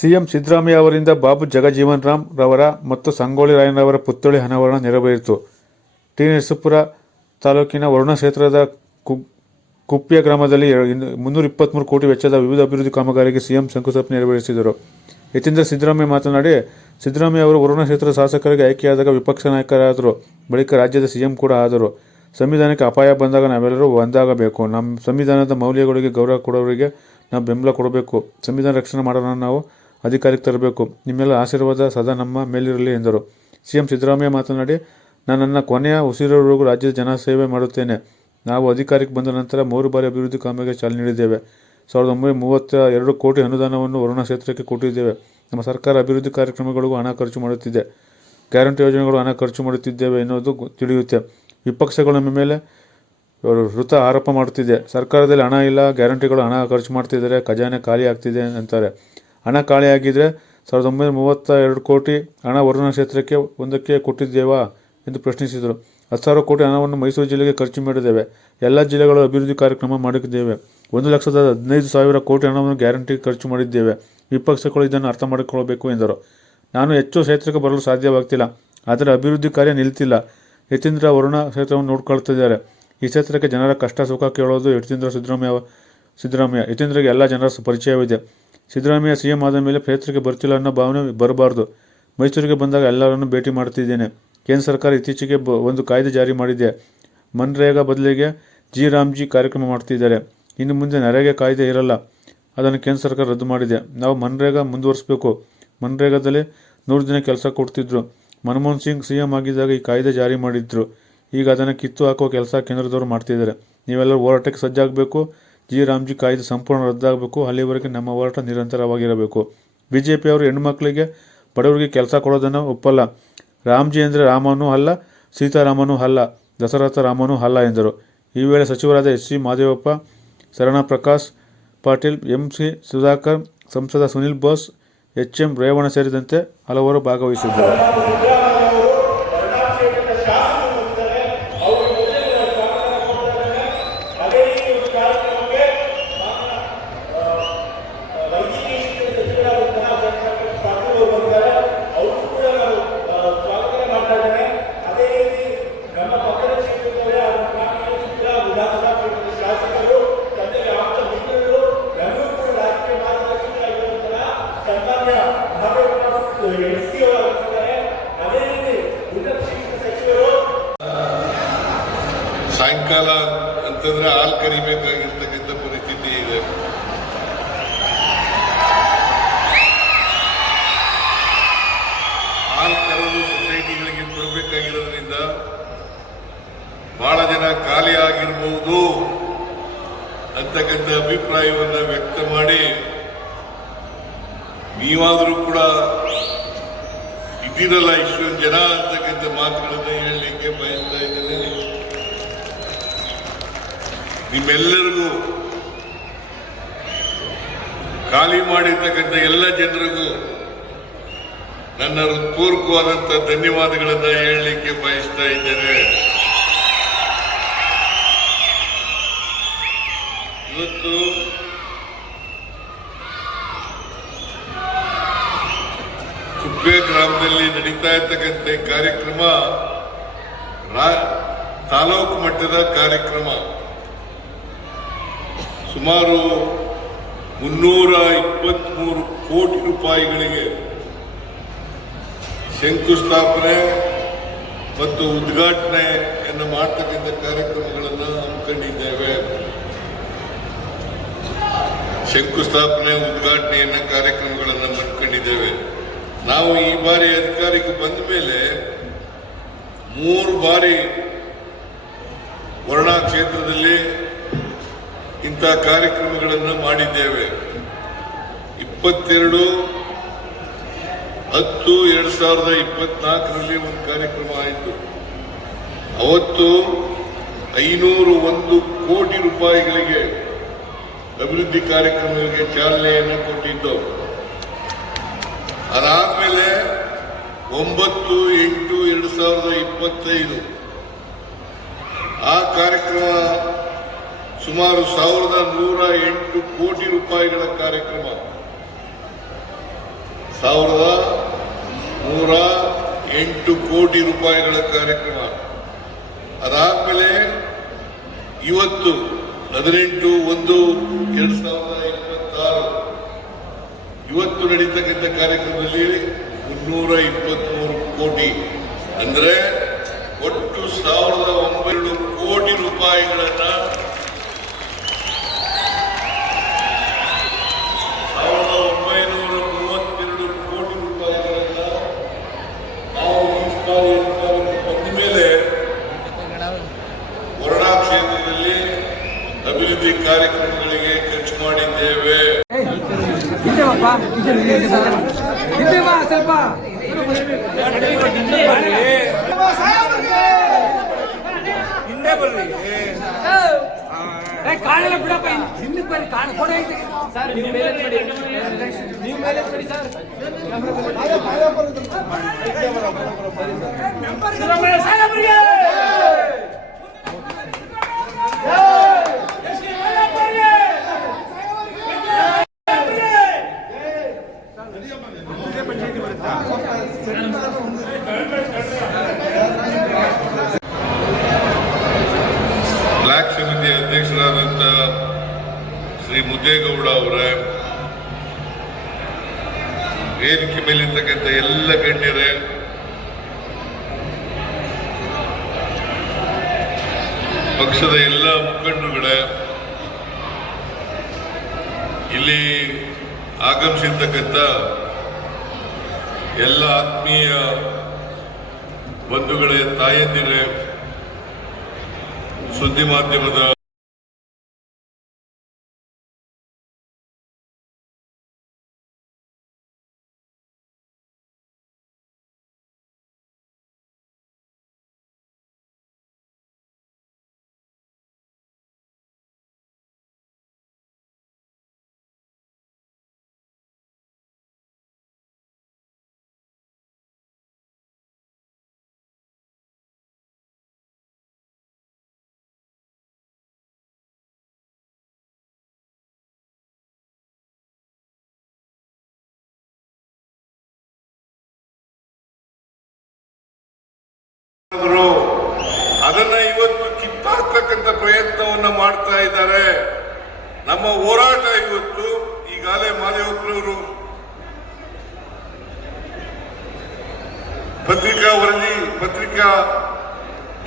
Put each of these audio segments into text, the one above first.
CM Siddaramaiah ಅವರಿಂದ ಬಾಬು ಜಗಜೀವನ್ ರಾಮ್ ರವರ ಮತ್ತು ಸಂಗೊಳ್ಳಿ ರಾಯಣ್ಣರವರ ಪುತ್ಥಳಿ ಅನಾವರಣ ನೆರವೇರಿತು. ಟಿ. ನರಸೀಪುರ ತಾಲೂಕಿನ ವರುಣಾ ಕ್ಷೇತ್ರದ ಕುಪ್ಯ ಗ್ರಾಮದಲ್ಲಿ 323 ಕೋಟಿ ವೆಚ್ಚದ ವಿವಿಧ ಅಭಿವೃದ್ಧಿ ಕಾಮಗಾರಿಗೆ ಸಿಎಂ ಶಂಕುಸ್ಥಾಪನೆ ನೆರವೇರಿಸಿದರು. ಯತೀಂದ್ರ ಸಿದ್ದರಾಮಯ್ಯ ಮಾತನಾಡಿ, ಸಿದ್ದರಾಮಯ್ಯ ಅವರು ವರುಣಾ ಕ್ಷೇತ್ರದ ಶಾಸಕರಿಗೆ ಆಯ್ಕೆಯಾದಾಗ ವಿಪಕ್ಷ ನಾಯಕರಾದರು. ಬಳಿಕ ರಾಜ್ಯದ ಸಿಎಂ ಕೂಡ ಆದರು. ಸಂವಿಧಾನಕ್ಕೆ ಅಪಾಯ ಬಂದಾಗ ನಾವೆಲ್ಲರೂ ಒಂದಾಗಬೇಕು. ನಮ್ಮ ಸಂವಿಧಾನದ ಮೌಲ್ಯಗಳಿಗೆ ಗೌರವ ಕೊಡೋರಿಗೆ ನಾವು ಬೆಂಬಲ ಕೊಡಬೇಕು. ಸಂವಿಧಾನ ರಕ್ಷಣೆ ಮಾಡೋಣ ನಾವು ಅಧಿಕಾರಕ್ಕೆ ತರಬೇಕು. ನಿಮ್ಮೆಲ್ಲ ಆಶೀರ್ವಾದ ಸದಾ ನಮ್ಮ ಮೇಲಿರಲಿ ಎಂದರು. ಸಿಎಂ ಸಿದ್ದರಾಮಯ್ಯ ಮಾತನಾಡಿ, ನನ್ನ ಕೊನೆಯ ಉಸಿರಿರುವವರೆಗೂ ರಾಜ್ಯದ ಜನಸೇವೆ ಮಾಡುತ್ತೇನೆ. ನಾವು ಅಧಿಕಾರಕ್ಕೆ ಬಂದ ನಂತರ 3 ಬಾರಿ ಅಭಿವೃದ್ಧಿ ಕಾಮಗಾರಿಗೆ ಚಾಲನೆ ನೀಡಿದ್ದೇವೆ. 1932 ಕೋಟಿ ಅನುದಾನವನ್ನು ವರುಣಾ ಕ್ಷೇತ್ರಕ್ಕೆ ಕೊಟ್ಟಿದ್ದೇವೆ. ನಮ್ಮ ಸರ್ಕಾರ ಅಭಿವೃದ್ಧಿ ಕಾರ್ಯಕ್ರಮಗಳಿಗೂ ಹಣ ಖರ್ಚು ಮಾಡುತ್ತಿದೆ. ಗ್ಯಾರಂಟಿ ಯೋಜನೆಗಳು ಹಣ ಖರ್ಚು ಮಾಡುತ್ತಿದ್ದೇವೆ ಎನ್ನುವುದು ತಿಳಿಯುತ್ತೆ. ವಿಪಕ್ಷಗಳು ನಮ್ಮ ಮೇಲೆ ವೃಥಾ ಆರೋಪ ಮಾಡುತ್ತಿದೆ. ಸರ್ಕಾರದಲ್ಲಿ ಹಣ ಇಲ್ಲ, ಗ್ಯಾರಂಟಿಗಳು ಹಣ ಖರ್ಚು ಮಾಡ್ತಿದ್ದಾರೆ, ಖಜಾನೆ ಖಾಲಿ ಆಗ್ತಿದೆ ಅಂತಾರೆ. ಹಣ ಖಾಲಿಯಾಗಿದ್ದರೆ 1932 ಕೋಟಿ ಹಣ ವರುಣಾ ಕ್ಷೇತ್ರಕ್ಕೆ ಒಂದಕ್ಕೆ ಕೊಟ್ಟಿದ್ದೇವಾ ಎಂದು ಪ್ರಶ್ನಿಸಿದರು. 10,000 ಕೋಟಿ ಹಣವನ್ನು ಮೈಸೂರು ಜಿಲ್ಲೆಗೆ ಖರ್ಚು ಮಾಡಿದ್ದೇವೆ. ಎಲ್ಲ ಜಿಲ್ಲೆಗಳು ಅಭಿವೃದ್ಧಿ ಕಾರ್ಯಕ್ರಮ ಮಾಡಿದ್ದೇವೆ. 1,15,000 ಕೋಟಿ ಹಣವನ್ನು ಗ್ಯಾರಂಟಿಗೆ ಖರ್ಚು ಮಾಡಿದ್ದೇವೆ. ವಿಪಕ್ಷಗಳು ಇದನ್ನು ಅರ್ಥ ಮಾಡಿಕೊಳ್ಳಬೇಕು ಎಂದರು. ನಾನು ಹೆಚ್ಚು ಕ್ಷೇತ್ರಕ್ಕೆ ಬರಲು ಸಾಧ್ಯವಾಗ್ತಿಲ್ಲ, ಆದರೆ ಅಭಿವೃದ್ಧಿ ಕಾರ್ಯ ನಿಲ್ತಿಲ್ಲ. ಯತೀಂದ್ರ ವರುಣಾ ಕ್ಷೇತ್ರವನ್ನು ನೋಡ್ಕೊಳ್ತಿದ್ದಾರೆ. ಈ ಕ್ಷೇತ್ರಕ್ಕೆ ಜನರ ಕಷ್ಟ ಸುಖ ಕೇಳೋದು ಸಿದ್ದರಾಮಯ್ಯ. ಯತೀಂದ್ರಗೆ ಎಲ್ಲ ಜನರ ಪರಿಚಯವಿದೆ. ಸಿದ್ದರಾಮಯ್ಯ ಸಿಎಂ ಆದ ಮೇಲೆ ಕ್ಷೇತ್ರಕ್ಕೆ ಬರ್ತಿಲ್ಲ ಅನ್ನೋ ಭಾವನೆ ಬರಬಾರ್ದು. ಮೈಸೂರಿಗೆ ಬಂದಾಗ ಎಲ್ಲರನ್ನೂ ಭೇಟಿ ಮಾಡ್ತಿದ್ದೇನೆ. ಕೇಂದ್ರ ಸರ್ಕಾರ ಇತ್ತೀಚೆಗೆ ಒಂದು ಕಾಯ್ದೆ ಜಾರಿ ಮಾಡಿದೆ. ಮನ್ರೇಗಾ ಬದಲಿಗೆ ಜಿ ಕಾರ್ಯಕ್ರಮ ಮಾಡ್ತಿದ್ದಾರೆ. ಇನ್ನು ಮುಂದೆ ನರೇಗಾ ಕಾಯ್ದೆ ಇರಲ್ಲ. ಅದನ್ನು ಕೇಂದ್ರ ಸರ್ಕಾರ ರದ್ದು ಮಾಡಿದೆ. ನಾವು ಮನ್ರೇಗಾ ಮುಂದುವರಿಸಬೇಕು. ಮನ್ರೇಗಾದಲ್ಲಿ 100 ದಿನ ಕೆಲಸ ಕೊಡ್ತಿದ್ರು. ಮನಮೋಹನ್ ಸಿಂಗ್ ಸಿಎಂ ಆಗಿದ್ದಾಗ ಈ ಕಾಯ್ದೆ ಜಾರಿ ಮಾಡಿದ್ರು. ಈಗ ಅದನ್ನು ಕಿತ್ತು ಹಾಕುವ ಕೆಲಸ ಕೇಂದ್ರದವರು ಮಾಡ್ತಿದ್ದಾರೆ. ನೀವೆಲ್ಲರೂ ಹೋರಾಟಕ್ಕೆ ಸಜ್ಜಾಗಬೇಕು. ಜಿ ಕಾಯ್ದೆ ಸಂಪೂರ್ಣ ರದ್ದಾಗಬೇಕು. ಅಲ್ಲಿವರೆಗೆ ನಮ್ಮ ಹೋರಾಟ ನಿರಂತರವಾಗಿರಬೇಕು. ಬಿಜೆಪಿಯವರು ಹೆಣ್ಣುಮಕ್ಕಳಿಗೆ ಬಡವರಿಗೆ ಕೆಲಸ ಕೊಡೋದನ್ನು ಒಪ್ಪಲ್ಲ. ರಾಮ್ಜಿ ಅಂದರೆ ರಾಮನೂ ಅಲ್ಲ, ಸೀತಾರಾಮನೂ ಅಲ್ಲ, ದಶರಥ ರಾಮನೂ ಅಲ್ಲ ಎಂದರು. ಈ ವೇಳೆ ಸಚಿವರಾದ ಎಸ್.ಸಿ. ಮಹದೇವಪ್ಪ, ಶರಣ ಪ್ರಕಾಶ್ ಪಾಟೀಲ್, ಎಂ.ಸಿ. ಸುಧಾಕರ್, ಸಂಸದ ಸುನಿಲ್ ಬೋಸ್, ಎಚ್.ಎಂ. ರೇವಣ್ಣ ಸೇರಿದಂತೆ ಹಲವರು ಭಾಗವಹಿಸಿದ್ದರು. ಸಾಯಂಕಾಲ ಅಂತಂದ್ರೆ ಹಾಲು ಕರಿಬೇಕಾಗಿರ್ತಕ್ಕಂಥ ಪರಿಸ್ಥಿತಿ ಇದೆ. ಹಾಲು ಕರೆದು ಸೊಸೈಟಿಗಳಿಗೆ ಕೊಡಬೇಕಾಗಿರೋದ್ರಿಂದ ಬಹಳ ಜನ ಖಾಲಿ ಆಗಿರಬಹುದು ಅಂತಕ್ಕಂಥ ಅಭಿಪ್ರಾಯವನ್ನು ವ್ಯಕ್ತ ಮಾಡಿ, ನೀವಾದರೂ ಕೂಡ ಇದ್ದೀರಲ್ಲ ಇಷ್ಟೊಂದು ಜನ ಅಂತಕ್ಕಂಥ ಮಾತುಗಳನ್ನು ಹೇಳಲಿಕ್ಕೆ ಬಯಸ್ತಾ ಇದ್ದೇನೆ. ನಿಮ್ಮೆಲ್ಲರಿಗೂ, ಖಾಲಿ ಮಾಡಿರ್ತಕ್ಕಂಥ ಎಲ್ಲ ಜನರಿಗೂ ನನ್ನ ಹೃತ್ಪೂರ್ವಕವಾದಂಥ ಧನ್ಯವಾದಗಳನ್ನು ಹೇಳಲಿಕ್ಕೆ ಬಯಸ್ತಾ ಇದ್ದೇನೆ. ಇವತ್ತು ಕುಪ್ಪೆ ಗ್ರಾಮದಲ್ಲಿ ನಡೀತಾ ಇರ್ತಕ್ಕಂಥ ಕಾರ್ಯಕ್ರಮ ತಾಲೂಕು ಮಟ್ಟದ ಕಾರ್ಯಕ್ರಮ. ಸುಮಾರು 323 ಕೋಟಿ ರೂಪಾಯಿಗಳಿಗೆ ಶಂಕುಸ್ಥಾಪನೆ ಮತ್ತು ಉದ್ಘಾಟನೆಯನ್ನು ಮಾಡತಕ್ಕಂಥ ಕಾರ್ಯಕ್ರಮಗಳನ್ನು ಹಮ್ಮಿಕೊಂಡಿದ್ದೇವೆ. ಶಂಕುಸ್ಥಾಪನೆ ಉದ್ಘಾಟನೆಯನ್ನ ಕಾರ್ಯಕ್ರಮಗಳನ್ನು ಮಾಡ್ಕೊಂಡಿದ್ದೇವೆ. ನಾವು ಈ ಬಾರಿ ಅಧಿಕಾರಕ್ಕೆ ಬಂದ ಮೇಲೆ 3 ಬಾರಿ ವರುಣಾ ಕ್ಷೇತ್ರದಲ್ಲಿ ಇಂಥ ಕಾರ್ಯಕ್ರಮಗಳನ್ನು ಮಾಡಿದ್ದೇವೆ. 22/10/2024 ಒಂದು ಕಾರ್ಯಕ್ರಮ ಆಯಿತು. ಅವತ್ತು 501 ಕೋಟಿ ರೂಪಾಯಿಗಳಿಗೆ ಅಭಿವೃದ್ಧಿ ಕಾರ್ಯಕ್ರಮಗಳಿಗೆ ಚಾಲನೆಯನ್ನು ಕೊಟ್ಟಿದ್ದು. ಅದಾದ್ಮೇಲೆ 9/8/2025 ಆ ಕಾರ್ಯಕ್ರಮ ಸುಮಾರು 1,108 ಕೋಟಿ ರೂಪಾಯಿಗಳ ಕಾರ್ಯಕ್ರಮ. 1,108 ಕೋಟಿ ರೂಪಾಯಿಗಳ ಕಾರ್ಯಕ್ರಮ. ಅದಾದ್ಮೇಲೆ ಇವತ್ತು 18/1/2026 ಇವತ್ತು ನಡೀತಕ್ಕಂಥ ಕಾರ್ಯಕ್ರಮದಲ್ಲಿ 323 ಕೋಟಿ ಅಂದ್ರೆ ಒಟ್ಟು 1,900 ಕೋಟಿ ರೂಪಾಯಿಗಳನ್ನ 1,932 ಕೋಟಿ ರೂಪಾಯಿಗಳನ್ನ ನಾವು ಈ ಬಂದ ಮೇಲೆ ವರುಣಾ ಕ್ಷೇತ್ರದಲ್ಲಿ ಅಭಿವೃದ್ಧಿ ಕಾರ್ಯಕ್ರಮಗಳಿಗೆ ಖರ್ಚು ಮಾಡಿದ್ದೇವೆ. ಕಾಣಲ್ಲ ಬಿಡಪ್ಪ, ಹಿಂದಕ್ಕೆ ಬರ್ರಿ, ಫೋಟೋ ಐತಿ ಸರ್. ನೀವು ಮೇಲೆ ನೋಡಿ ಸರ್. ಬ್ಲಾಕ್ ಸಮಿತಿಯ ಅಧ್ಯಕ್ಷರಾದಂಥ ಶ್ರೀ ಮುದ್ದೇಗೌಡ ಅವರೇ, ವೇದಿಕೆ ಮೇಲಿರ್ತಕ್ಕಂಥ ಎಲ್ಲ ಗಣ್ಯರೇ, ಪಕ್ಷದ ಎಲ್ಲ ಮುಖಂಡರುಗಳೇ, ಇಲ್ಲಿ ಆಗಮಿಸಿರ್ತಕ್ಕಂಥ ಎಲ್ಲ ಆತ್ಮೀಯ ಬಂಧುಗಳೇ, ತಾಯಂದಿರೇ, ಸುದ್ದಿ ಮಾಧ್ಯಮದ ಅದನ್ನ ಇವತ್ತು ಕಿತ್ತಾಕ್ತಕ್ಕಂಥ ಪ್ರಯತ್ನವನ್ನ ಮಾಡ್ತಾ ಇದ್ದಾರೆ. ನಮ್ಮ ಹೋರಾಟ ಇವತ್ತು ಈಗಾಗಲೇ ಮಾದೇವಪ್ಪನವರು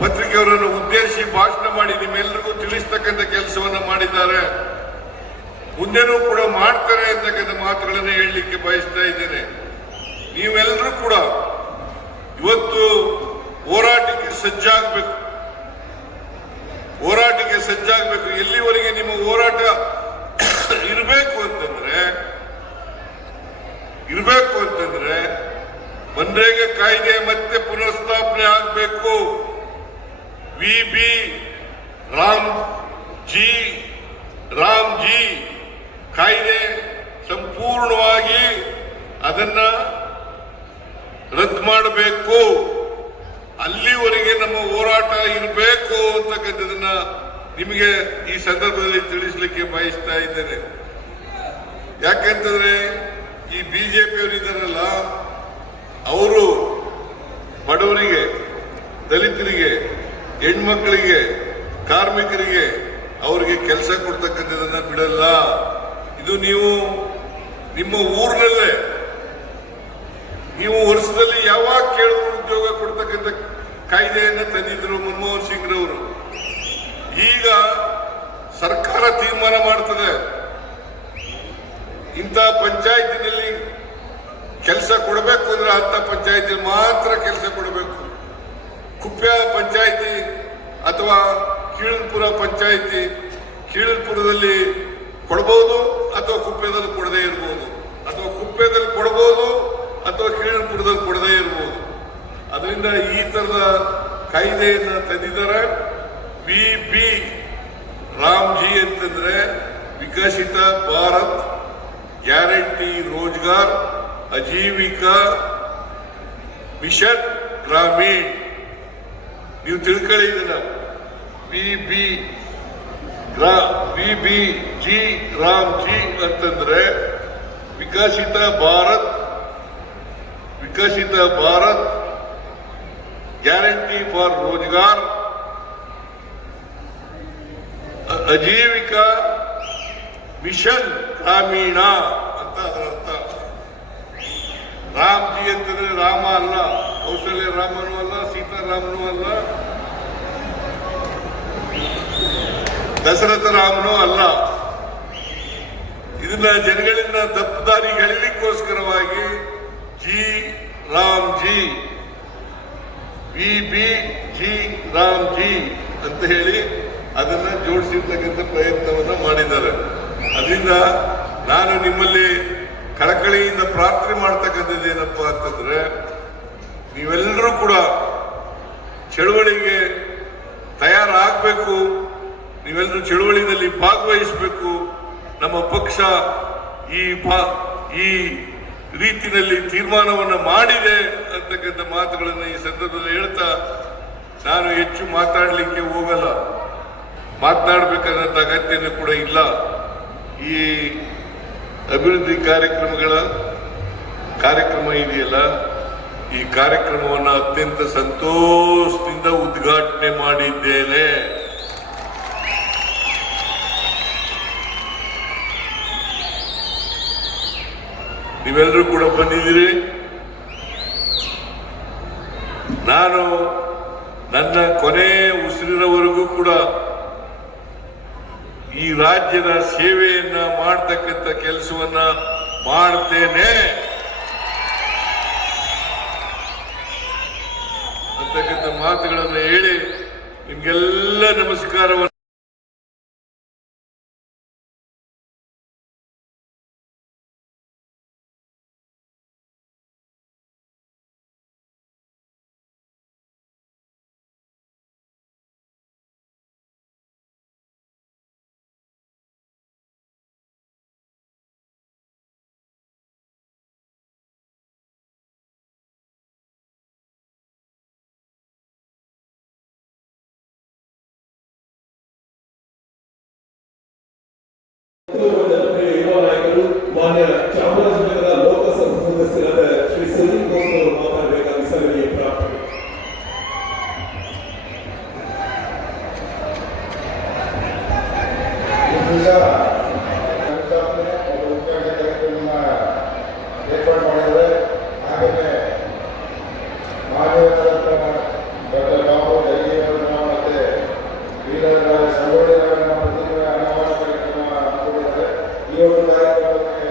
ಪತ್ರಿಕೆಯವರನ್ನು ಉದ್ದೇಶಿಸಿ ಭಾಷಣ ಮಾಡಿ ನಿಮ್ಮೆಲ್ಲರಿಗೂ ತಿಳಿಸ್ತಕ್ಕಂಥ ಕೆಲಸವನ್ನ ಮಾಡಿದ್ದಾರೆ. ಮುಂದೆನೂ ಕೂಡ ಮಾಡ್ತಾರೆ ಅಂತಕ್ಕಂಥ ಮಾತುಗಳನ್ನ ಹೇಳಲಿಕ್ಕೆ ಬಯಸ್ತಾ ಇದ್ದೇನೆ. ನೀವೆಲ್ಲರೂ ಕೂಡ ಇವತ್ತು ಹೋರಾಟಕ್ಕೆ ಸಜ್ಜಾಗಬೇಕು. ಎಲ್ಲಿವರೆಗೆ ನಿಮ್ಮ ಹೋರಾಟ ಇರಬೇಕು ಅಂತಂದ್ರೆ ಮನ್ರೇಗಾ ಕಾಯ್ದೆ ಮತ್ತೆ ಪುನರ್ಸ್ಥಾಪನೆ ಆಗಬೇಕು. ವಿ.ಬಿ. ರಾಮ್ಜಿ ಕಾಯ್ದೆ ಸಂಪೂರ್ಣವಾಗಿ ಅದನ್ನ ರದ್ದು ಮಾಡಬೇಕು. ಅಲ್ಲಿವರೆಗೆ ನಮ್ಮ ಹೋರಾಟ ಇರಬೇಕು ಅಂತಕ್ಕಂಥದನ್ನ ನಿಮಗೆ ಈ ಸಂದರ್ಭದಲ್ಲಿ ತಿಳಿಸಲಿಕ್ಕೆ ಬಯಸ್ತಾ ಇದ್ದೇನೆ. ಯಾಕೆಂತಂದ್ರೆ ಈ ಬಿಜೆಪಿಯವರು ಇದ್ದಾರಲ್ಲ, ಅವರು ಬಡವರಿಗೆ, ದಲಿತರಿಗೆ, ಹೆಣ್ಮಕ್ಳಿಗೆ, ಕಾರ್ಮಿಕರಿಗೆ ಅವರಿಗೆ ಕೆಲಸ ಕೊಡ್ತಕ್ಕಂಥದನ್ನ ಬಿಡಲ್ಲ. ಇದು ನೀವು ನಿಮ್ಮ ಊರಿನಲ್ಲೇ ನೀವು ವರ್ಷದಲ್ಲಿ ಯಾವಾಗ ಕೇಳಿದ್ರು ಉದ್ಯೋಗ ಕೊಡ್ತಕ್ಕಂಥ ಕಾಯ್ದೆಯನ್ನು ತಂದಿದ್ರು ಮನಮೋಹನ್ ಸಿಂಗ್ ರವರು. ಈಗ ಸರ್ಕಾರ ತೀರ್ಮಾನ ಮಾಡ್ತದೆ, ಇಂಥ ಪಂಚಾಯತಿನಲ್ಲಿ ಕೆಲಸ ಕೊಡಬೇಕು ಅಂದ್ರೆ ಅಂತ ಪಂಚಾಯತಿ ಮಾತ್ರ ಕೆಲಸ ಕೊಡಬೇಕು. ಕುಪ್ಪೆ ಪಂಚಾಯತಿ ಅಥವಾ ಕೀಳಲ್ಪುರ ಪಂಚಾಯತಿ, ಕೀಳಲ್ಪುರದಲ್ಲಿ ಕೊಡಬಹುದು ಅಥವಾ ಕುಪ್ಪೆದಲ್ಲಿ ಕೊಡದೇ ಇರಬಹುದು, ಅಥವಾ ಕುಪ್ಪೆದಲ್ಲಿ ಕೊಡಬಹುದು ಅಥವಾ ಕೀಳಲ್ಪುರದಲ್ಲಿ ಕೊಡದೇ ಇರಬಹುದು. ಅದರಿಂದ ಈ ತರದ ಕಾಯ್ದೆಯನ್ನು ತಂದಿದ್ದಾರೆ. ವಿ.ಬಿ. ರಾಮ್ಜಿ ಅಂತಂದ್ರೆ ವಿಕಸಿತ ಭಾರತ್ ಗ್ಯಾರಂಟಿ ರೋಜ್ಗಾರ್ ಅಜೀವಿಕಾ ಮಿಷನ್ ಗ್ರಾಮೀಣ್. ನೀವು ತಿಳ್ಕೊಳ್ಳಿ ಇದನ್ನ. ವಿ.ಬಿ. ರಾಮ್ಜಿ ಅಂತಂದ್ರೆ Viksit Bharat Viksit Bharat guarantee for Rozgar, Ajeevika mission Gramin ಅಂತ ಅದರ ಅರ್ಥ. ರಾಮ್ಜಿ ಅಂತಂದ್ರೆ ರಾಮ ಅಲ್ಲ, ಕೌಶಲ್ಯ ರಾಮನೂ ಅಲ್ಲ, ಸೀತಾರಾಮನೂ ಅಲ್ಲ, ದಶರಥ ರಾಮನೂ ಅಲ್ಲ. ಇದನ್ನ ಜನಗಳಿಂದ ತಪ್ಪುದಾರಿಗೆ ಎಳಿಲಿಕ್ಕೋಸ್ಕರವಾಗಿ G Ram G, G Ram G ಅಂತ ಹೇಳಿ ಅದನ್ನ ಜೋಡಿಸಿರ್ತಕ್ಕಂಥ ಪ್ರಯತ್ನವನ್ನ ಮಾಡಿದ್ದಾರೆ. ಅದರಿಂದ ನಾನು ನಿಮ್ಮಲ್ಲಿ ಕಳಕಳಿಯಿಂದ ಪ್ರಾರ್ಥನೆ ಮಾಡ್ತಕ್ಕಂಥದ್ದು ಏನಪ್ಪಾ ಅಂತಂದ್ರೆ, ನೀವೆಲ್ಲರೂ ಕೂಡ ಚಳುವಳಿಗೆ ತಯಾರಾಗಬೇಕು, ನೀವೆಲ್ಲರೂ ಚಳುವಳಿನಲ್ಲಿ ಭಾಗವಹಿಸಬೇಕು. ನಮ್ಮ ಪಕ್ಷ ಈ ರೀತಿಯಲ್ಲಿ ತೀರ್ಮಾನವನ್ನು ಮಾಡಿದೆ ಅಂತಕ್ಕಂಥ ಮಾತುಗಳನ್ನು ಈ ಸಂದರ್ಭದಲ್ಲಿ ಹೇಳ್ತಾ, ನಾನು ಹೆಚ್ಚು ಮಾತಾಡಲಿಕ್ಕೆ ಹೋಗಲ್ಲ, ಮಾತನಾಡಬೇಕಾದಂಥ ಅಗತ್ಯನೂ ಕೂಡ ಇಲ್ಲ. ಈ ಅಭಿವೃದ್ಧಿ ಕಾರ್ಯಕ್ರಮ ಇದೆಯಲ್ಲ, ಈ ಕಾರ್ಯಕ್ರಮವನ್ನು ಅತ್ಯಂತ ಸಂತೋಷದಿಂದ ಉದ್ಘಾಟನೆ ಮಾಡಿದ್ದೇನೆ. ನೀವೆಲ್ಲರೂ ಕೂಡ ಬಂದಿದ್ದೀರಿ. ನಾನು ನನ್ನ ಕೊನೆ ಉಸಿರಿನವರೆಗೂ ಕೂಡ ಈ ರಾಜ್ಯದ ಸೇವೆಯನ್ನ ಮಾಡತಕ್ಕಂಥ ಕೆಲಸವನ್ನ ಮಾಡ್ತೇನೆ ಅಂತಕ್ಕಂಥ ಮಾತುಗಳನ್ನು ಹೇಳಿ ನಿಮ್ಗೆಲ್ಲ ನಮಸ್ಕಾರವನ್ನು ಯುವ ನಾಯಕರು ಮಾನ್ಯ ಚಾಮರಾಜನಗರ ಲೋಕಸಭಾ ಸದಸ್ಯರಾದ ಶ್ರೀ ಸುನೀಲ್ ಬೋಸ್ ಅವರು ಮಾತನಾಡಬೇಕಾಗಿ ಸಭೆಗೆ ಪ್ರಾರ್ಥನೆ. ಏರ್ಪಾಡು ಮಾಡಿದರೆ ಹಾಗೆಯೇ ಡಾಕ್ಟರ್ ಬಾಬು ಜಗಜೀವನ ಮತ್ತೆ ವೀರರಾಜ ಸಂಗೊಳ್ಳಿಯವರ ಪ್ರತಿಮೆ ಅನಾವರಣ ಕಾರ್ಯಕ್ರಮ ಹಮ್ಮಿಕೊಂಡಿದ್ದಾರೆ. ಈ ಒಂದು ಕಾರ್ಯಕ್ರಮಕ್ಕೆ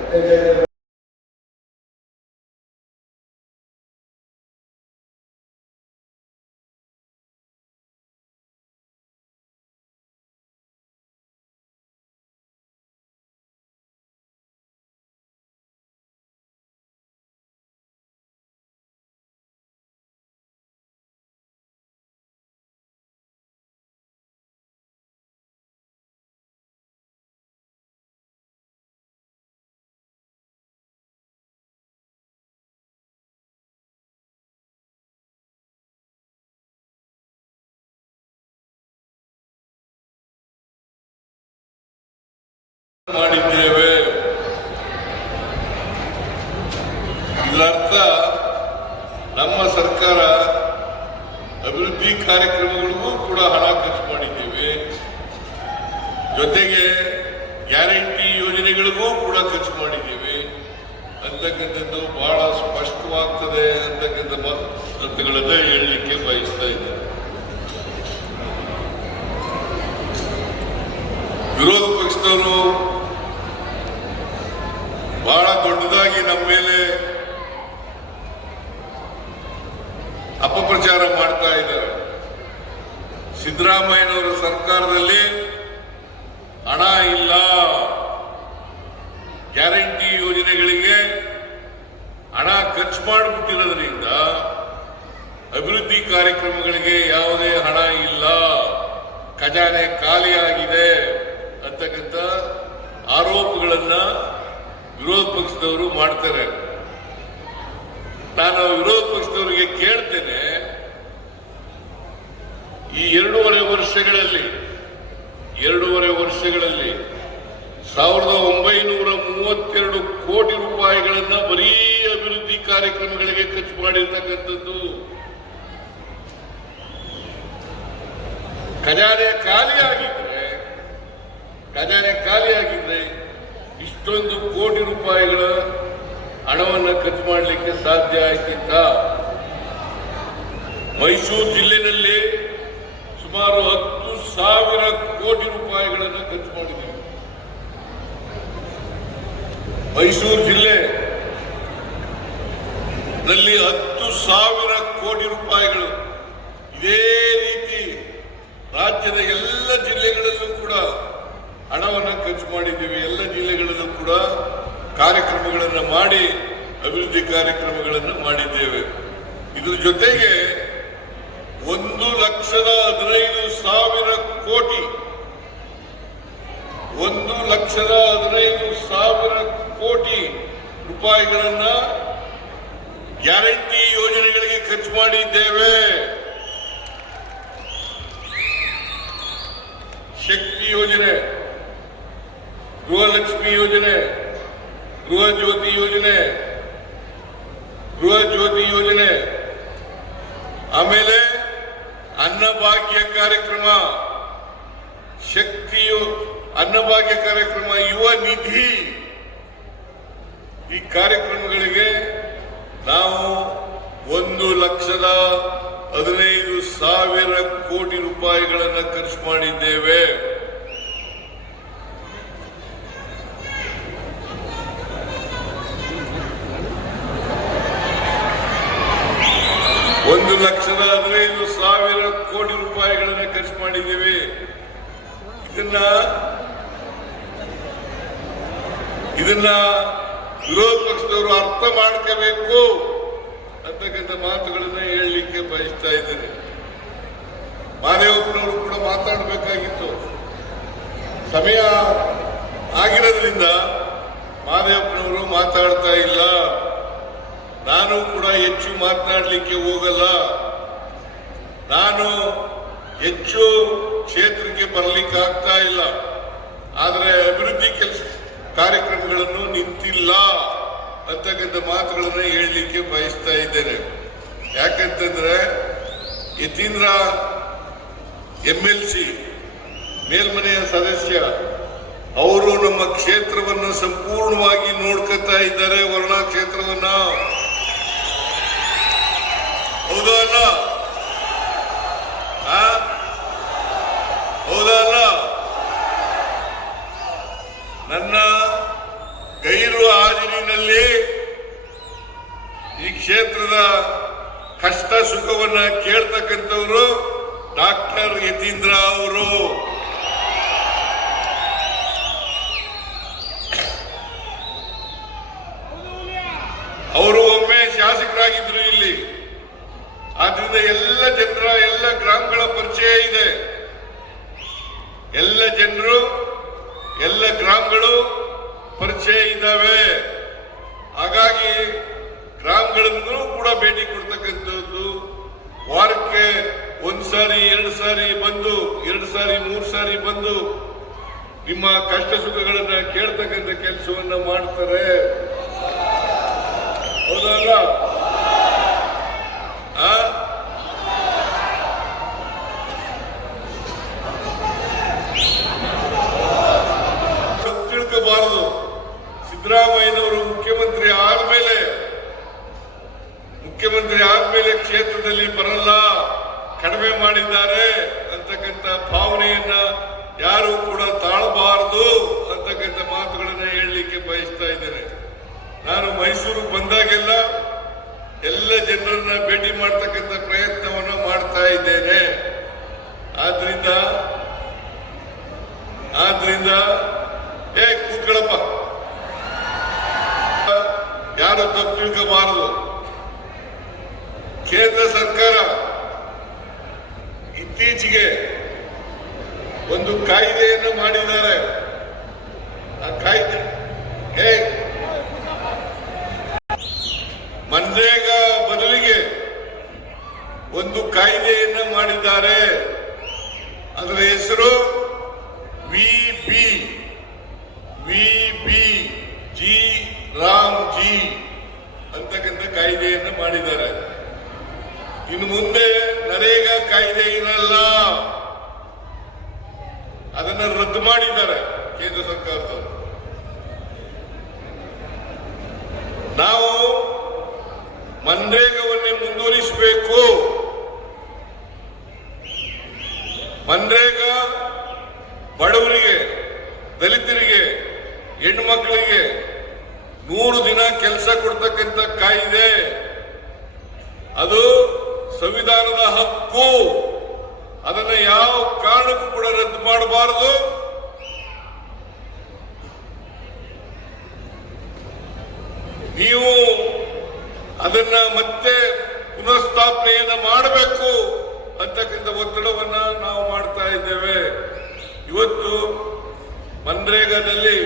ಅತ್ಯಂತ ಮಾಡಿದ್ದೇವೆ. ಇದರರ್ಥ ನಮ್ಮ ಸರ್ಕಾರ ಅಭಿವೃದ್ಧಿ ಕಾರ್ಯಕ್ರಮಗಳಿಗೂ ಕೂಡ ಹಣ ಖರ್ಚು ಮಾಡಿದ್ದೇವೆ, ಜೊತೆಗೆ ಗ್ಯಾರಂಟಿ ಯೋಜನೆಗಳಿಗೂ ಕೂಡ ಖರ್ಚು ಮಾಡಿದ್ದೇವೆ ಅಂತಕ್ಕಂಥದ್ದು ಬಹಳ ಸ್ಪಷ್ಟವಾಗ್ತದೆ ಅಂತಕ್ಕಂಥ ಮಾತುಗಳನ್ನ ಹೇಳಲಿಕ್ಕೆ ಬಯಸ್ತಾ ಇದ್ದಾರೆ. ವಿರೋಧ ಪಕ್ಷದವರು ಬಹಳ ದೊಡ್ಡದಾಗಿ ನಮ್ಮ ಮೇಲೆ ಅಪಪ್ರಚಾರ ಮಾಡ್ತಾ ಇದ್ದಾರೆ. ಸಿದ್ದರಾಮಯ್ಯನವರ ಸರ್ಕಾರದಲ್ಲಿ ಹಣ ಇಲ್ಲ, ಗ್ಯಾರಂಟಿ ಯೋಜನೆಗಳಿಗೆ ಹಣ ಖರ್ಚು ಮಾಡಿಬಿಟ್ಟಿರೋದ್ರಿಂದ ಅಭಿವೃದ್ಧಿ ಕಾರ್ಯಕ್ರಮಗಳಿಗೆ ಯಾವುದೇ ಹಣ ಇಲ್ಲ, ಖಜಾನೆ ಖಾಲಿಯಾಗಿದೆ ಅಂತಕ್ಕಂಥ ಆರೋಪಗಳನ್ನ ವಿರೋಧ ಪಕ್ಷದವರು ಮಾಡ್ತಾರೆ. ನಾನು ವಿರೋಧ ಪಕ್ಷದವರಿಗೆ ಕೇಳ್ತೇನೆ, ಈ 2.5 ವರ್ಷಗಳಲ್ಲಿ 1932 ಕೋಟಿ ರೂಪಾಯಿಗಳನ್ನ ಬರೀ ಅಭಿವೃದ್ಧಿ ಕಾರ್ಯಕ್ರಮಗಳಿಗೆ ಖರ್ಚು ಮಾಡಿರ್ತಕ್ಕಂಥದ್ದು. ಖಜಾನೆ ಖಾಲಿಯಾಗಿದ್ರೆ ಇಷ್ಟೊಂದು ಕೋಟಿ ರೂಪಾಯಿಗಳ ಹಣವನ್ನು ಖರ್ಚು ಮಾಡಲಿಕ್ಕೆ ಸಾಧ್ಯ ಆಯ್ತಿತ್ತ? ಮೈಸೂರು ಜಿಲ್ಲೆಯಲ್ಲಿ ಸುಮಾರು 10,000 ಕೋಟಿ ರೂಪಾಯಿಗಳನ್ನು ಖರ್ಚು ಮಾಡಿದ್ದೀವಿ. ಮೈಸೂರು ಜಿಲ್ಲೆಯಲ್ಲಿ 10,000 ಕೋಟಿ ರೂಪಾಯಿಗಳು. ಇದೇ ರೀತಿ ರಾಜ್ಯದ ಎಲ್ಲ ಜಿಲ್ಲೆಗಳಲ್ಲೂ ಕೂಡ ಹಣವನ್ನು ಖರ್ಚು ಮಾಡಿದ್ದೀವಿ. ಎಲ್ಲ ಜಿಲ್ಲೆಗಳಲ್ಲೂ ಕೂಡ ಕಾರ್ಯಕ್ರಮಗಳನ್ನು ಮಾಡಿ ಅಭಿವೃದ್ಧಿ ಕಾರ್ಯಕ್ರಮಗಳನ್ನು ಮಾಡಿದ್ದೇವೆ. ಇದ್ರ ಜೊತೆಗೆ 1,15,000 ಕೋಟಿ 1,15,000 ಕೋಟಿ ರೂಪಾಯಿಗಳನ್ನ ಗ್ಯಾರಂಟಿ ಯೋಜನೆಗಳಿಗೆ ಖರ್ಚು ಮಾಡಿದ್ದೇವೆ. ಶಕ್ತಿ ಯೋಜನೆ, ಗೃಹಲಕ್ಷ್ಮಿ ಯೋಜನೆ, ಗೃಹ ಜ್ಯೋತಿ ಯೋಜನೆ, ಆಮೇಲೆ ಅನ್ನಭಾಗ್ಯ ಕಾರ್ಯಕ್ರಮ, ಅನ್ನಭಾಗ್ಯ ಕಾರ್ಯಕ್ರಮ, ಯುವ ನಿಧಿ, ಈ ಕಾರ್ಯಕ್ರಮಗಳಿಗೆ ನಾವು 1,15,000 ಕೋಟಿ ರೂಪಾಯಿಗಳನ್ನು ಖರ್ಚು ಮಾಡಿದ್ದೇವೆ. $1,15,000 ಕೋಟಿ ರೂಪಾಯಿಗಳನ್ನು ಖರ್ಚು ಮಾಡಿದ್ದೇವೆ. ಇದನ್ನ ವಿರೋಧ ಪಕ್ಷದವರು ಅರ್ಥ ಮಾಡ್ಕೋಬೇಕು ಅಂತಕ್ಕಂಥ ಮಾತುಗಳನ್ನು ಹೇಳಲಿಕ್ಕೆ ಬಯಸ್ತಾ ಇದ್ದೇನೆ. ಮಾದೇವಪ್ಪನವರು ಕೂಡ ಮಾತಾಡಬೇಕಾಗಿತ್ತು. ಸಮಯ ಆಗಿರೋದ್ರಿಂದ ಮಾದೇವಪ್ಪನವರು ಮಾತಾಡ್ತಾ ಇಲ್ಲ. ನಾನು ಕೂಡ ಹೆಚ್ಚು ಮಾತನಾಡಲಿಕ್ಕೆ ಹೋಗಲ್ಲ. ನಾನು ಹೆಚ್ಚು ಕ್ಷೇತ್ರಕ್ಕೆ ಬರಲಿಕ್ಕೆ ಆಗ್ತಾ ಇಲ್ಲ. ಆದರೆ ಅಭಿವೃದ್ಧಿ ಕಾರ್ಯಕ್ರಮಗಳನ್ನು ನಿಂತಿಲ್ಲ ಅಂತಕ್ಕಂಥ ಮಾತುಗಳನ್ನು ಹೇಳಲಿಕ್ಕೆ ಬಯಸ್ತಾ ಇದ್ದೇನೆ. ಯಾಕಂತಂದ್ರೆ ಯತೀಂದ್ರ MLC ಮೇಲ್ಮನೆಯ ಸದಸ್ಯ, ಅವರು ನಮ್ಮ ಕ್ಷೇತ್ರವನ್ನು ಸಂಪೂರ್ಣವಾಗಿ ನೋಡ್ಕೊತಾ ಇದ್ದಾರೆ. ವರ್ಣಾ ಕ್ಷೇತ್ರವನ್ನ, ಹೌದಾ ಅಲ್ಲ? ನನ್ನ ಗೈರು ಹಾಜರಿನಲ್ಲಿ ಈ ಕ್ಷೇತ್ರದ ಕಷ್ಟ ಸುಖವನ್ನ ಕೇಳ್ತಕ್ಕಂಥವರು ಡಾಕ್ಟರ್ ಯತೀಂದ್ರ ಅವರು. ಅವರು ಒಮ್ಮೆ ಶಾಸಕರಾಗಿದ್ರು ಇಲ್ಲಿ. ಆದ್ರಿಂದ ಎಲ್ಲ ಜನರ, ಎಲ್ಲ ಗ್ರಾಮಗಳ ಪರಿಚಯ ಇದೆ. ಎಲ್ಲ ಜನರು, ಎಲ್ಲ ಗ್ರಾಮಗಳು ಪರಿಚಯ ಇದ್ದಾವೆ. ಹಾಗಾಗಿ ಗ್ರಾಮಗಳನ್ನು ಕೂಡ ಭೇಟಿ ಕೊಡ್ತಕ್ಕಂಥದ್ದು, ವಾರಕ್ಕೆ 1 ಸಾರಿ 2 ಸಾರಿ ಬಂದು, 2 ಸಾರಿ 3 ಸಾರಿ ಬಂದು ನಿಮ್ಮ ಕಷ್ಟ ಸುಖಗಳನ್ನ ಕೇಳ್ತಕ್ಕಂಥ ಕೆಲಸವನ್ನ ಮಾಡ್ತಾರೆ. ಹೌದಲ್ಲ? ತಿಳ್ಕೋಬಾರದು. ಸಿದ್ದರಾಮಯ್ಯನವರು ಮುಖ್ಯಮಂತ್ರಿ ಆದ್ಮೇಲೆ ಕ್ಷೇತ್ರದಲ್ಲಿ ಬರಲ್ಲ, ಕಡಿಮೆ ಮಾಡಿದ್ದಾರೆ ಅಂತಕ್ಕಂಥ ಭಾವನೆಯನ್ನ ಯಾರು ಕೂಡ ತಾಳಬಾರದು ಅಂತಕ್ಕಂಥ ಮಾತುಗಳನ್ನ ಹೇಳಲಿಕ್ಕೆ ಬಯಸ್ತಾ ಇದ್ದೇನೆ. ನಾನು ಮೈಸೂರಿಗೆ ಬಂದಾಗೆಲ್ಲ ಎಲ್ಲ ಜನರನ್ನ ಭೇಟಿ ಮಾಡ್ತಕ್ಕಂಥ ಪ್ರಯತ್ನವನ್ನು ಮಾಡ್ತಾ ಇದ್ದೇನೆ. ಆದ್ರಿಂದ ಕೂತ್ಕೊಳ್ಳಪ್ಪ, ಯಾರು ತಪ್ಪು ತಿಳ್ಕೋಬಾರದು. ಕೇಂದ್ರ ಸರ್ಕಾರ ಇತ್ತೀಚೆಗೆ ಒಂದು ಕಾಯ್ದೆಯನ್ನು ಮಾಡಿದ್ದಾರೆ. ಆ ಕಾಯ್ದೆ ಮನ್ರೇಗಾ ಬದಲಿಗೆ ಒಂದು ಕಾಯ್ದೆಯನ್ನು ಮಾಡಿದ್ದಾರೆ. ಅದರ ಹೆಸರು VB ಜಿ ರಾಮ್ ಜಿ ಅಂತಕ್ಕಂಥ ಕಾಯ್ದೆಯನ್ನು ಮಾಡಿದ್ದಾರೆ. ಇನ್ನು ಮುಂದೆ ನರೇಗಾ ಕಾಯ್ದೆ ಇರಲ್ಲ, ಅದನ್ನು ರದ್ದು ಮಾಡಿದ್ದಾರೆ ಕೇಂದ್ರ ಸರ್ಕಾರದವರು. ನಾವು ಮನ್ರೇಗಾವನ್ನೇ ಮುಂದುವರಿಸಬೇಕು. ಮನ್ರೇಗಾ ಬಡವರಿಗೆ, ದಲಿತರಿಗೆ, ಹೆಣ್ಣು ಮಕ್ಕಳಿಗೆ 100 ದಿನ ಕೆಲಸ ಕೊಡ್ತಕ್ಕಂಥ ಕಾಯ್ದೆ. ಅದು ಸಂವಿಧಾನದ ಹಕ್ಕು. ಅದನ್ನು ಯಾವ ಕಾರಣಕ್ಕೂ ಕೂಡ ರದ್ದು ಮಾಡಬಾರದು. ನೀವು ಅದನ್ನ ಮತ್ತೆ ಪುನಃಸ್ಥಾಪನೆಯನ್ನ ಮಾಡಬೇಕು ಅಂತಕ್ಕಂಥ ಒತ್ತಡವನ್ನ ನಾವು ಮಾಡ್ತಾ ಇದ್ದೇವೆ. ಇವತ್ತು ಮನ್ರೇಗಾದಲ್ಲಿ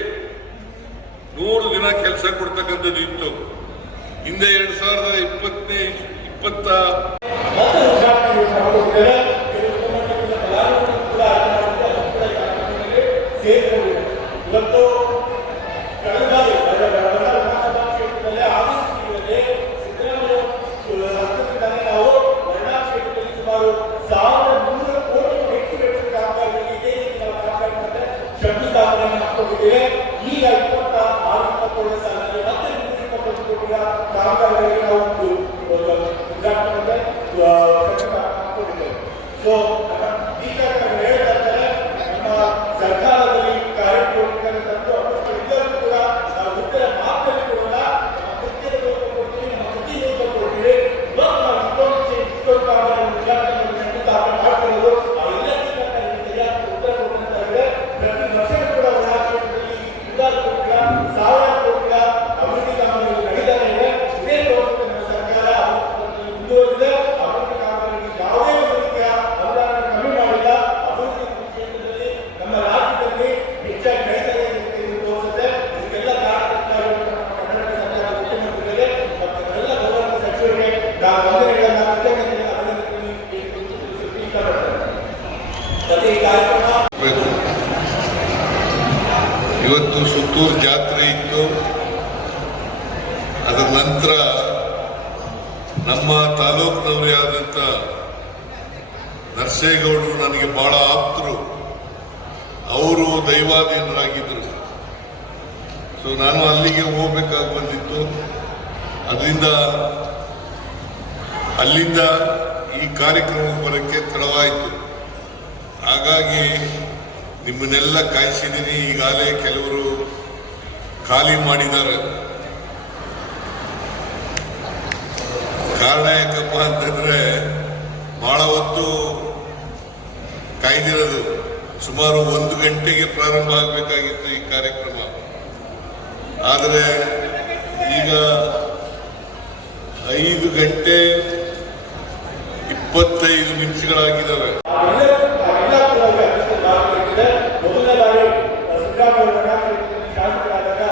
100 ದಿನ ಕೆಲಸ ಕೊಡ್ತಕ್ಕಂಥದ್ದು ಇತ್ತು. ಹಿಂದೆ 2020 ಇವತ್ತು ಕಳೆದ ಬಾರಿ ಕ್ಷೇತ್ರದಲ್ಲಿ ಆದಷ್ಟು ಸಿದ್ದರಾಮಯ್ಯ ನಾವು ವರ್ಣಾ ಕ್ಷೇತ್ರದಲ್ಲಿ ಸುಮಾರು 1,300 ಕೋಟಿ ಹೆಚ್ಚು ವೆಚ್ಚದ ಕಾಮಗಾರಿಗಳಿಗೆ ಇದೇ ರೀತಿ ನಾವು ಕಾಮಗಾರಿ ಮತ್ತೆ ಶಂಕುಸ್ಥಾಪನೆಯನ್ನು ಹಾಕೊಂಡಿದ್ದೇವೆ. ಈಗ 26-27 ಸಾಲಿನಲ್ಲಿ ಮತ್ತೆ 120 ಕೋಟಿಯ ಕಾಮಗಾರಿಗಳಿಗೆ ನಾವು ಉದ್ಘಾಟನೆ ಹಾಕೊಂಡಿದ್ದೇವೆ. ಸೊ ಈ ಹೇಳ್ತಾ ಇದ್ದಾರೆ ನಮ್ಮ ಸರ್ಕಾರದಲ್ಲಿ ಕಾರ್ಯಕ್ರಮಗಳನ್ನು ತಂದು ಎಲ್ಲರೂ ಕೂಡ ನಾವು ಉತ್ತರ ಮಾತನ್ನು ಕೊಡೋಣ, ನಮ್ಮ ಕೃತ್ಯದ ಕೊಡ್ತೀವಿ, ನಮ್ಮ ಕೃತಿ ಕೊಡ್ತೀವಿ. ಇವಾಗ ನಾವು ಇಷ್ಟೊಂದು ಉದ್ಘಾಟನೆ ಶಂಕುಸ್ಥಾಪನೆ ಮಾಡ್ತಿರೋದು ಎಲ್ಲರಿಗೂ ಸರಿಯಾದ ಉತ್ತರ ಕೊಡ್ತಾ ಇದೆ. ಪ್ರತಿ ವರ್ಷ ಕೂಡ ಒಳಾಕ್ಷೇತ್ರದಲ್ಲಿ 100 ಕೋಟಿಯ 1,000 ಕೋಟಿಯ ಅಭಿವೃದ್ಧಿ ಕಾಮಗಾರಿಗಳು ನಡೀತಾನೆ ಇದೆ. ಇದೇ ತೋರಿಸುತ್ತೆ ನಮ್ಮ ಸರ್ಕಾರ ಮುಂದುವರಿದೆ. ಅಭಿವೃದ್ಧಿ ಕಾಮಗಾರಿಗೆ ಯಾವುದೇ ಒಂದು ರೀತಿಯ ಅನುದಾನ ಕಮ್ಮಿ ಮಾಡಿಲ್ಲ. ಅಭಿವೃದ್ಧಿ ಕ್ಷೇತ್ರದಲ್ಲಿ ನಮ್ಮ ರಾಜ್ಯದಲ್ಲಿ ಹೆಚ್ಚಾಗಿ ನಡೀತಾ ಇದೆ ಅಂತ ಇದು ತೋರಿಸುತ್ತೆ. ಇದಕ್ಕೆಲ್ಲ ಕಾರಣಕರ್ತರಾಗಿರುವಂತಹ ಕರ್ನಾಟಕ ಸರ್ಕಾರದ ಮುಖ್ಯಮಂತ್ರಿಗಳಿಗೆ ಮತ್ತು ಎಲ್ಲ ಗೌರವ ಸಚಿವರಿಗೆ ನಾನು ವಂದನೆಗಳನ್ನು ಕೃತಜ್ಞತೆಯನ್ನು ಅಭಿನಂದನೆಗಳನ್ನು ಇಷ್ಟಪಡ್ತೇನೆ. ಮತ್ತೆ ಈ ಕಾರ್ಯಕ್ರಮ ಇವತ್ತು ಸುತ್ತೂರು ಜಾತ್ರೆ ಇತ್ತು. ಅದರ ನಂತರ ನಮ್ಮ ತಾಲೂಕಿನವರೇ ಆದಂತ ನರಸೇಗೌಡರು ನನಗೆ ಬಹಳ ಆಪ್ತರು. ಅವರು ದೈವಾಧೀನರಾಗಿದ್ದರು. ಸೊ ನಾನು ಅಲ್ಲಿಗೆ ಹೋಗ್ಬೇಕಾಗಿ ಬಂದಿತ್ತು. ಅದರಿಂದ ಅಲ್ಲಿಂದ ಈ ಕಾರ್ಯಕ್ರಮಕ್ಕೆ ಬರೋಕ್ಕೆ ತಡವಾಯಿತು. ಹಾಗಾಗಿ ನಿಮ್ಮನ್ನೆಲ್ಲ ಕಾಯಿಸಿದ್ದೀನಿ. ಈಗಾಗಲೇ ಕೆಲವರು ಖಾಲಿ ಮಾಡಿದ್ದಾರೆ. ಕಾರಣ ಯಾಕಪ್ಪ ಅಂತಂದ್ರೆ ಬಹಳ ಹೊತ್ತು ಕಾಯ್ದಿರೋದು. ಸುಮಾರು 1 ಗಂಟೆಗೆ ಪ್ರಾರಂಭ ಆಗಬೇಕಾಗಿತ್ತು ಈ ಕಾರ್ಯಕ್ರಮ. ಆದರೆ ಈಗ 5 ಗಂಟೆ 25 ನಿಮಿಷಗಳಾಗಿದ್ದಾವೆ. ಮೊದಲನೇ ಬಾರಿ ಸಿದ್ದರಾಮಯ್ಯ ಶಾಸಕರಾದಾಗ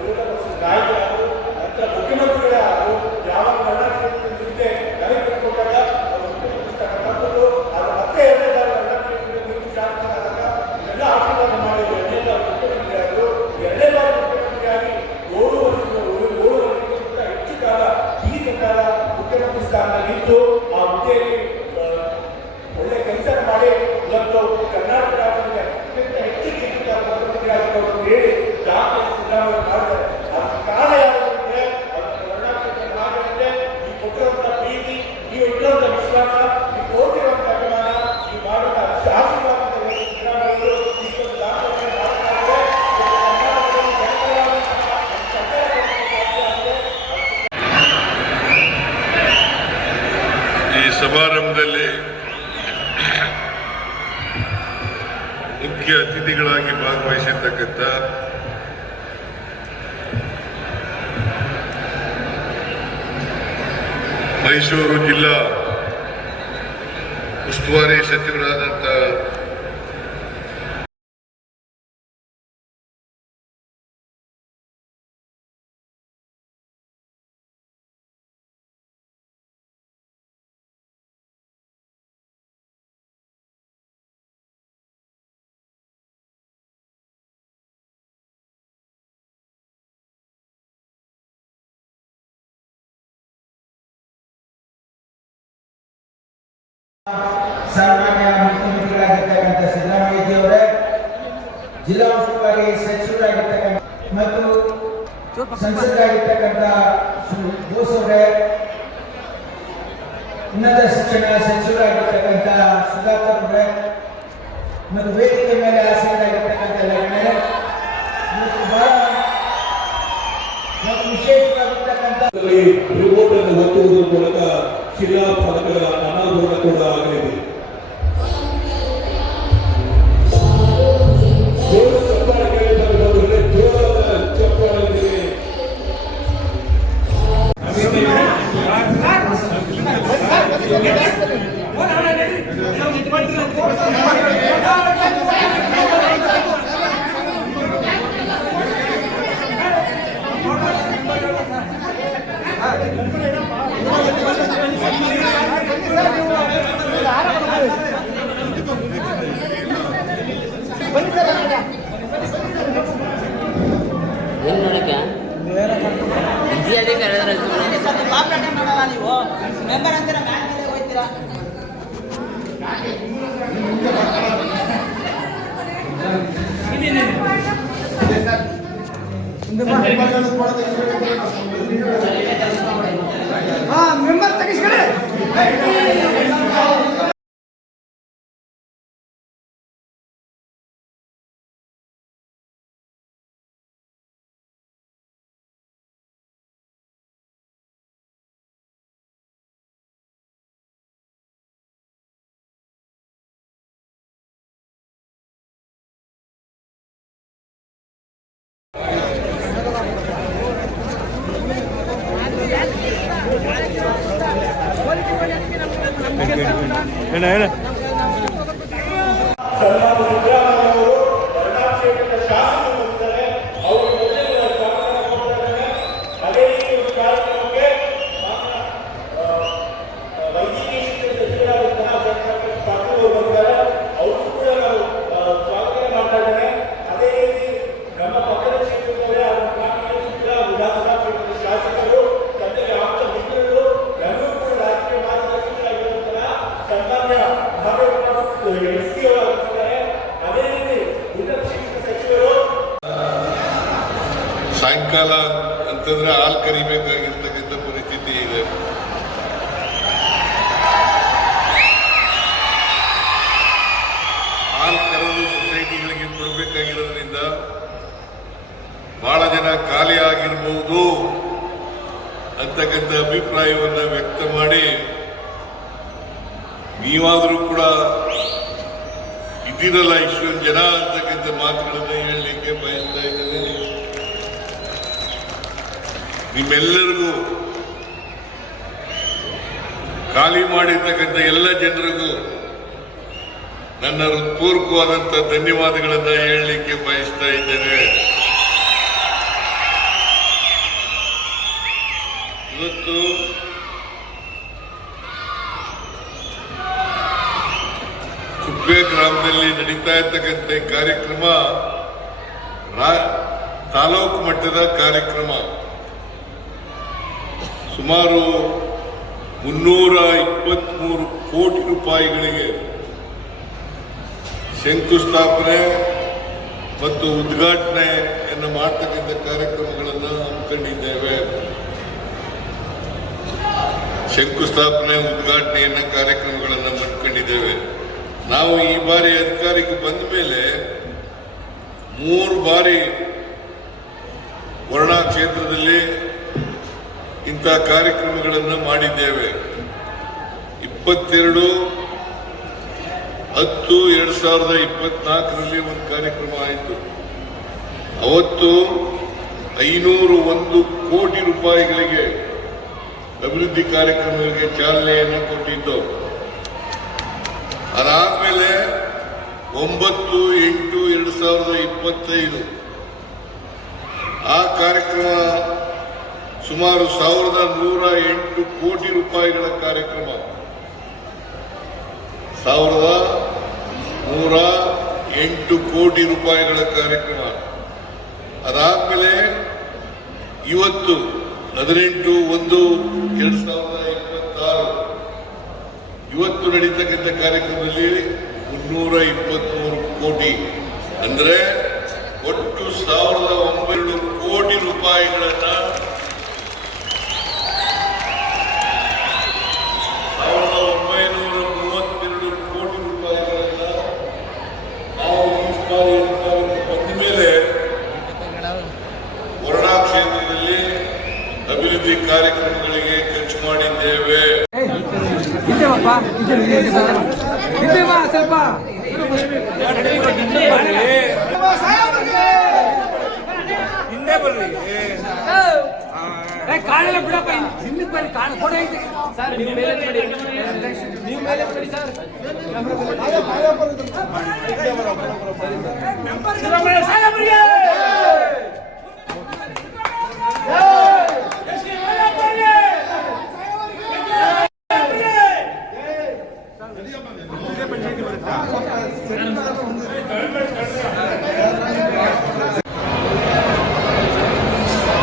ವಿರೋಧ ಪಕ್ಷದ ನಾಯಕರಾದರು, ನಂತರ ಮುಖ್ಯಮಂತ್ರಿಗಳೇ ಆದರು. ಯಾವಾಗ ಕರ್ನಾಟಕದಿಂದ ನನಗೆ ಕೊಟ್ಟಾಗ ಮುಖ್ಯಮಂತ್ರಿ ಸ್ಥಾನ ತಂದು ಅದು ಮತ್ತೆ 2ನೇ ಬಾರಿ ಕರ್ನಾಟಕದಿಂದ ಶಾಸಕರಾದಾಗ ಎಲ್ಲ ಆಶೀರ್ವಾದ ಮಾಡಿ 2ನೇ ಬಾರಿ ಮುಖ್ಯಮಂತ್ರಿ ಆದರು. 2ನೇ ಬಾರಿ ಮುಖ್ಯಮಂತ್ರಿಯಾಗಿ 7 ವರ್ಷಕ್ಕಿಂತ ಹೆಚ್ಚು ಕಾಲ ಈ ಸರ್ಕಾರ ಮುಖ್ಯಮಂತ್ರಿ ಸ್ಥಾನದಲ್ಲಿದ್ದು ಆ ಹುದ್ದೆಯಲ್ಲಿ ಒಳ್ಳೆ ಕೆಲಸ ಮಾಡಿ ಇವತ್ತು ಕರ್ನಾಟಕ ರಾಜ್ಯದಲ್ಲಿ ಅತ್ಯಂತ ಹೆಚ್ಚು ಮುಖ್ಯಮಂತ್ರಿಯಾಗಿರೋದು ಹೇಳಿ ದಾಖಲೆ ಸಿದ್ದರಾಮಯ್ಯ ಮಾಡಿದ್ದಾರೆ. ಅದಕ್ಕೆ ಕಾರಣ ಯಾವಂದ್ರೆ ಅದಕ್ಕೆ ಕರ್ನಾಟಕದ ನಾಗರಿಕತೆ ಈ ಕೊಟ್ಟಿರುವಂತ ಪ್ರೀತಿ, ನೀವು ಇಟ್ಟಿರುವಂತ ವಿಶ್ವಾಸ, ನೀವು ತೋರಿಸಿರುವಂತ ಅಭಿಮಾನ, ನೀವು ಮಾಡಿದ ಆಶೀರ್ವಾದ ಸಿದ್ದರಾಮಯ್ಯ ಇಷ್ಟೊಂದು ದಾಖಲೆ ಮಾಡ್ತಾರೆ. ಈ ಸಮಾರಂಭದಲ್ಲಿ ಮುಖ್ಯ ಅತಿಥಿಗಳಾಗಿ ಭಾಗವಹಿಸಿರ್ತಕ್ಕಂಥ ಮೈಸೂರು ಜಿಲ್ಲಾ ಉಸ್ತುವಾರಿ ಸಚಿವರಾದಂಥ ಸನ್ಮಾನ್ಯ ಮುಖ್ಯಮಂತ್ರಿಗಳಾಗಿರ್ತಕ್ಕಂಥ ಸಿದ್ದರಾಮಯ್ಯಜಿಯವರೇ, ಜಿಲ್ಲಾ ಉಸ್ತುವಾರಿ ಸಚಿವರಾಗಿರ್ತಕ್ಕಂಥ ಮತ್ತು ಸಂಸದರಾಗಿರ್ತಕ್ಕಂಥ ಶ್ರೀ ಬೋಸ್ ಅವರೇ, ಉನ್ನತ ಶಿಕ್ಷಣ ಸಚಿವರಾಗಿರ್ತಕ್ಕಂಥ ಸುಧಾಕರ್ ಅವರೇ ಮತ್ತು ವೇದಿಕೆ ಮೇಲೆ ಆಸೀನರಾಗಿರ್ತಕ್ಕಂಥ ಗಣ್ಯರೇ ಮತ್ತು ಬಹಳ ಮತ್ತು ವಿಶೇಷವಾಗಿರ್ತಕ್ಕಂಥ ರಿಮೋಟ್ ಅನ್ನು ಒತ್ತುವುದರ ಮೂಲಕ ಶಿಲಾ ಫಲಕಗಳ ಅನಾವರಣ ಕೂಡ ಆಗಲಿದೆ. ಜೋರಾದ ಚಪ್ಪಾಳೆಯೊಂದಿಗೆ ಏನು ನೋಡಕ್ಕೆ ಇದೇ ಮಾಡಲ್ಲ ನೀವು ಮೆಂಬರ್ ಅಂತೀರ ಮ್ಯಾನ್ ಮೇಲೆ ಹೋಗ್ತೀರಾ ಮೆಂಬರ್ ತೆಗಿಸ್ಕೊಳ್ಳಿ. ಹೇಳ ಸನ್ಮಾನ್ಯ ಸಿದ್ದರಾಮಯ್ಯ ಅವರು ಬಳ್ಳಾರಿ ಕ್ಷೇತ್ರದ ಶಾಸಕರು ಬಂದಿದ್ದಾರೆ. ಅವರು ಮೊದಲೇ ಸ್ವಾಗತ ಕೊಡ್ತಾರೆ. ಅದೇ ರೀತಿ ಒಂದು ಕಾರ್ಯಕ್ರಮಕ್ಕೆ ವೈದ್ಯಕೀಯ ಶಿಕ್ಷಣ ಸಚಿವರಾದಂತಹ ಡಾಕ್ಟರ್ ಪಾಟೀಲ್ ಅವರು ಬಂದಿದ್ದಾರೆ. ಅವರು ಕೂಡ ನಾವು ಸ್ವಾಗತ ಮಾಡ್ತಾ ಇದ್ದೇನೆ. ಅದೇ ರೀತಿ ನಮ್ಮ ಪಕ್ಕದ ಕ್ಷೇತ್ರದವರೇ ಆದ ಕಾಂಗ್ರೆಸ್ ವಿಧಾನಸಭಾ ಕ್ಷೇತ್ರದ ಶಾಸಕರು, ತಂದೆಗೆ ಆಪ್ತ ಮಿತ್ರರು, ಎಲ್ಲರೂ ಕೂಡ ರಾಜಕೀಯ ಮಾರ್ಗದರ್ಶಕರಾಗಿರುವಂತಹ ಸನ್ಮಾನ್ಯ ಎಸ್ಸಿ ಅವರಾಗಿದ್ದಾರೆ. ಅದೇ ರೀತಿ ಉನ್ನತ ಶಿಕ್ಷಣ ಸಚಿವರು ಸಾಯಂಕಾಲ ಅಂತಂದ್ರೆ ಹಾಲು ಕರಿಬೇಕಾಗಿರ್ತಕ್ಕಂಥ ಪರಿಸ್ಥಿತಿ ಇದೆ. ಹಾಲು ಕರೆದು ಸೊಸೈಟಿಗಳಿಗೆ ಕೊಡಬೇಕಾಗಿರೋದ್ರಿಂದ ಬಹಳ ಜನ ಖಾಲಿ ಆಗಿರಬಹುದು ಅಂತಕ್ಕಂಥ ಅಭಿಪ್ರಾಯವನ್ನು ವ್ಯಕ್ತ ಮಾಡಿ, ನೀವಾದರೂ ಕೂಡ ಇದ್ದಿರಲ್ಲ ಇಷ್ಟೊಂದು ಜನ ಅಂತಕ್ಕಂಥ ಮಾತುಗಳನ್ನು ಹೇಳಲಿಕ್ಕೆ ಬಯಸ್ತಾ ಇದ್ದೇನೆ. ನಿಮ್ಮೆಲ್ಲರಿಗೂ, ಖಾಲಿ ಮಾಡಿರ್ತಕ್ಕಂಥ ಎಲ್ಲ ಜನರಿಗೂ ನನ್ನ ಹೃತ್ಪೂರ್ವಕವಾದಂಥ ಧನ್ಯವಾದಗಳನ್ನು ಹೇಳಲಿಕ್ಕೆ ಬಯಸ್ತಾ ಇದ್ದೇನೆ. ಇವತ್ತು ಕುಪ್ಪೆ ಗ್ರಾಮದಲ್ಲಿ ನಡೀತಾ ಇರ್ತಕ್ಕಂಥ ಕಾರ್ಯಕ್ರಮ ತಾಲೂಕು ಮಟ್ಟದ ಕಾರ್ಯಕ್ರಮ. ಸುಮಾರು 323 ಕೋಟಿ ರೂಪಾಯಿಗಳಿಗೆ ಶಂಕುಸ್ಥಾಪನೆ ಮತ್ತು ಉದ್ಘಾಟನೆಯನ್ನು ಮಾಡತಕ್ಕಂಥ ಕಾರ್ಯಕ್ರಮಗಳನ್ನು ಹಮ್ಮಿಕೊಂಡಿದ್ದೇವೆ. ಶಂಕುಸ್ಥಾಪನೆ ಉದ್ಘಾಟನೆಯನ್ನ ಕಾರ್ಯಕ್ರಮಗಳನ್ನು ಮಾಡ್ಕೊಂಡಿದ್ದೇವೆ. ನಾವು ಈ ಬಾರಿ ಅಧಿಕಾರಕ್ಕೆ ಬಂದ ಮೇಲೆ 3 ಬಾರಿ ವರ್ಣಾ ಕ್ಷೇತ್ರದಲ್ಲಿ ಇಂಥ ಕಾರ್ಯಕ್ರಮಗಳನ್ನು ಮಾಡಿದ್ದೇವೆ. 22/10/2024 ಒಂದು ಕಾರ್ಯಕ್ರಮ ಆಯಿತು. ಅವತ್ತು 501 ಕೋಟಿ ರೂಪಾಯಿಗಳಿಗೆ ಅಭಿವೃದ್ಧಿ ಕಾರ್ಯಕ್ರಮಗಳಿಗೆ ಚಾಲನೆಯನ್ನು ಕೊಟ್ಟಿದ್ದು. ಅದಾದ್ಮೇಲೆ 9/8/2025 ಆ ಕಾರ್ಯಕ್ರಮ ಸುಮಾರು 1108 ಕೋಟಿ ರೂಪಾಯಿಗಳ ಕಾರ್ಯಕ್ರಮ. 1108 ಕೋಟಿ ರೂಪಾಯಿಗಳ ಕಾರ್ಯಕ್ರಮ. ಅದಾದ್ಮೇಲೆ ಇವತ್ತು 18/1/2026 ಇವತ್ತು ನಡೀತಕ್ಕಂಥ ಕಾರ್ಯಕ್ರಮದಲ್ಲಿ 323 ಕೋಟಿ ಅಂದ್ರೆ ಒಟ್ಟು 1900 ಕೋಟಿ ರೂಪಾಯಿಗಳನ್ನ 1932 ಕೋಟಿ ರೂಪಾಯಿಗಳನ್ನ ನಾವು ಬಂದ ಮೇಲೆ ವರುಣಾ ಕ್ಷೇತ್ರದಲ್ಲಿ ಅಭಿವೃದ್ಧಿ ಕಾರ್ಯಕ್ರಮಗಳಿಗೆ ಖರ್ಚು ಮಾಡಿದ್ದೇವೆ. ಹಿಂದೆವಪ್ಪ ಹಿಂದೆ ಬಾ ಸ್ವಲ್ಪ ಹಿಂದೆ ಬರ್ರಿ ಕಾಣಲ್ಲ ಬಿಡಪ್ಪ ಹಿಂದಕ್ಕೆ ಬರ್ರಿ ಕಾಣ ಫೋಟೋ ಐತೆ ಸರ್ ನೀವು ಮೇಲೆ ನೋಡಿ ನೀವು ಮೇಲೆ ನೋಡಿ ಸರ್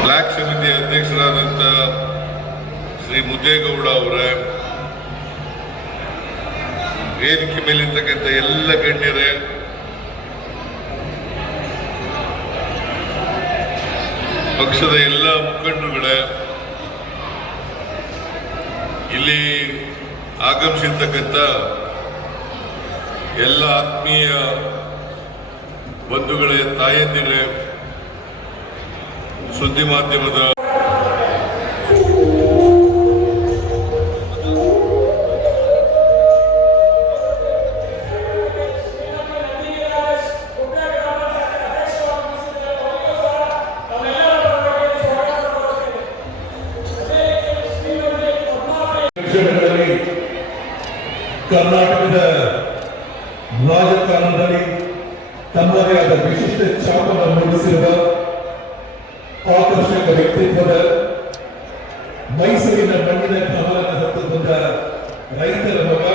ಬ್ಲಾಕ್ ಸಮಿತಿ ಅಧ್ಯಕ್ಷರಾದಂಥ ಶ್ರೀ ಮುದ್ದೇಗೌಡ ಅವರೇ, ವೇದಿಕೆ ಮೇಲಿರ್ತಕ್ಕಂಥ ಎಲ್ಲ ಗಣ್ಯರೇ, ಪಕ್ಷದ ಎಲ್ಲ ಮುಖಂಡರುಗಳೇ, ಇಲ್ಲಿ ಆಗಮಿಸಿರ್ತಕ್ಕಂಥ ಎಲ್ಲ ಆತ್ಮೀಯ ಬಂಧುಗಳೇ, ತಾಯಂದಿರೇ, ಸುದ್ದಿ ಮಾಧ್ಯಮದ ಕರ್ನಾಟಕದ ರಾಜಕಾರಣದಲ್ಲಿ ತಮ್ಮದೇ ಆದ ವಿಶಿಷ್ಟ ಛಾಪನ್ನು ಮೂಡಿಸಿರುವ ಆಕರ್ಷಕ ವ್ಯಕ್ತಿತ್ವದ ಮೈಸೂರಿನ ಮಣ್ಣಿನ ಕಮಲನ್ನು ಹೊತ್ತು ಬಂದ ರೈತರ ಮಗ,